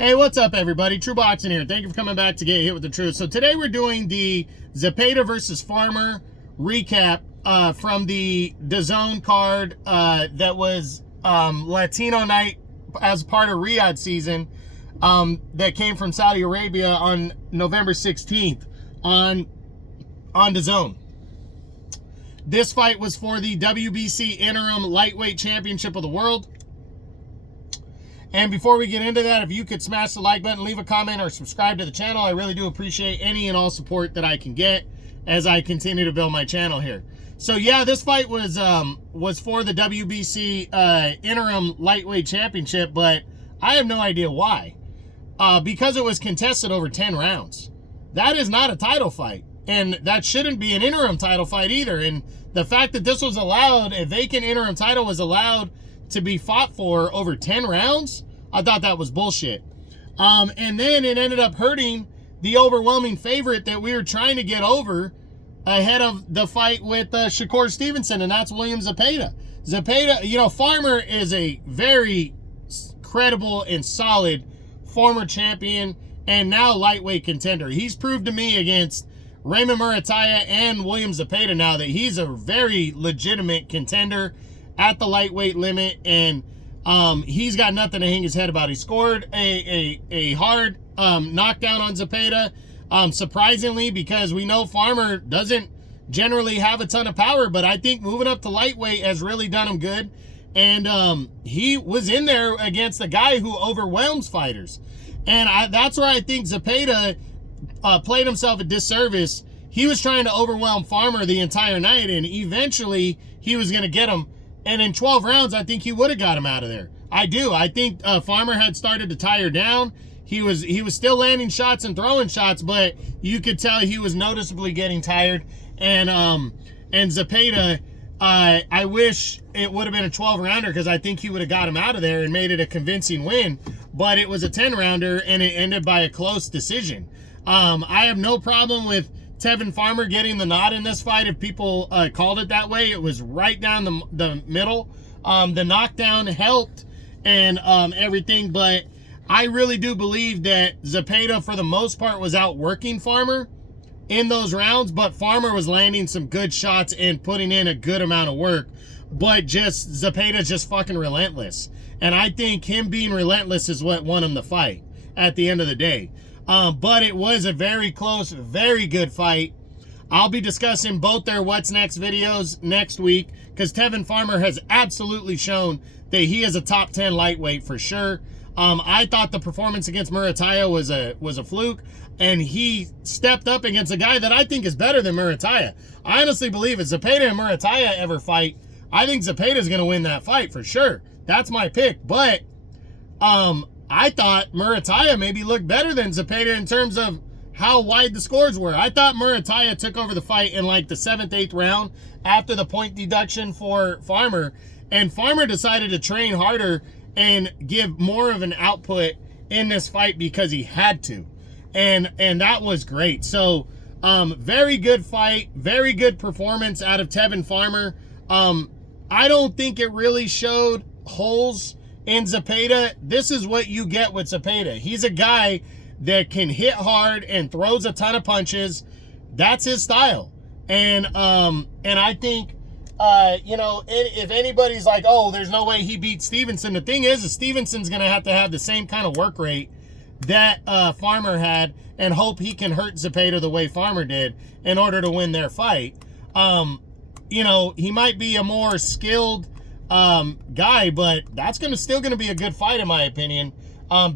Hey, what's up, everybody? True Boxing here. Thank you for coming back to Get Hit with the Truth. So today we're doing the Zepeda versus Farmer recap from the DAZN card that was Latino night as part of Riyadh season that came from Saudi Arabia on November 16th on DAZN. This fight was for the WBC Interim Lightweight Championship of the World. And before we get into that, if you could smash the like button, leave a comment, or subscribe to the channel, I really do appreciate any and all support that I can get as I continue to build my channel here. So yeah, this fight was for the WBC Interim Lightweight Championship, but I have no idea why. Because it was contested over 10 rounds. That is not a title fight, and that shouldn't be an interim title fight either. And the fact that this was allowed, a vacant interim title was allowed to be fought for over 10 rounds, I thought that was bullshit. And then it ended up hurting the overwhelming favorite that we were trying to get over ahead of the fight with Shakur Stevenson, and that's William Zepeda. Zepeda, you know, Farmer is a very credible and solid former champion and now lightweight contender. He's proved to me against Raymond Murataya and William Zepeda now that he's a very legitimate contender at the lightweight limit, and he's got nothing to hang his head about. He scored a hard knockdown on Zepeda, surprisingly, because we know Farmer doesn't generally have a ton of power, but I think moving up to lightweight has really done him good. And he was in there against a guy who overwhelms fighters. And that's where I think Zepeda played himself a disservice. He was trying to overwhelm Farmer the entire night, and eventually he was going to get him. And in 12 rounds, I think he would have got him out of there. I do. I think Farmer had started to tire down. He was still landing shots and throwing shots, but you could tell he was noticeably getting tired. And Zepeda, I wish it would have been a 12-rounder because I think he would have got him out of there and made it a convincing win. But it was a 10-rounder, and it ended by a close decision. I have no problem with Tevin Farmer getting the nod in this fight. If people called it that way, it was right down the middle. The knockdown helped and everything, but I really do believe that Zepeda, for the most part, was outworking Farmer in those rounds, but Farmer was landing some good shots and putting in a good amount of work, but Zepeda's just fucking relentless. And I think him being relentless is what won him the fight at the end of the day. But it was a very close, very good fight. I'll be discussing both their What's Next videos next week because Tevin Farmer has absolutely shown that he is a top 10 lightweight for sure. I thought the performance against Murataya was a fluke, and he stepped up against a guy that I think is better than Murataya. I honestly believe if Zepeda and Murataya ever fight, I think Zepeda is going to win that fight for sure. That's my pick. But I thought Murataya maybe looked better than Zepeda in terms of how wide the scores were. I thought Murataya took over the fight in like the 7th, 8th round after the point deduction for Farmer, and Farmer decided to train harder and give more of an output in this fight because he had to, and that was great. So very good fight, very good performance out of Tevin Farmer. I don't think it really showed holes in Zepeda. This is what you get with Zepeda. He's a guy that can hit hard and throws a ton of punches. That's his style. And I think, you know, if anybody's like, oh, there's no way he beat Stevenson, the thing is Stevenson's going to have the same kind of work rate that Farmer had, and hope he can hurt Zepeda the way Farmer did in order to win their fight. You know, he might be a more skilled guy, but that's still gonna be a good fight in my opinion,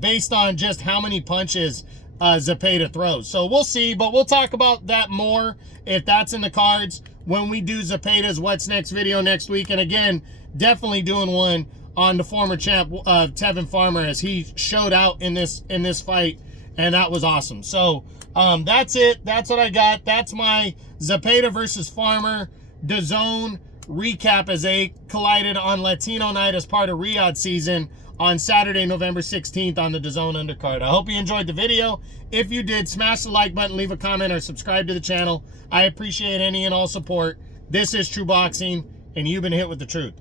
based on just how many punches Zepeda throws. So we'll see, but we'll talk about that more if that's in the cards when we do Zepeda's What's Next video next week. And again, definitely doing one on the former champ Tevin Farmer, as he showed out in this fight, and that was awesome. So that's it. That's what I got. That's my Zepeda versus Farmer DAZN recap as they collided on Latino night as part of Riyadh season on Saturday, November 16th on the DAZN Undercard. I hope you enjoyed the video. If you did, smash the like button, leave a comment, or subscribe to the channel. I appreciate any and all support. This is True Boxing, and you've been hit with the truth.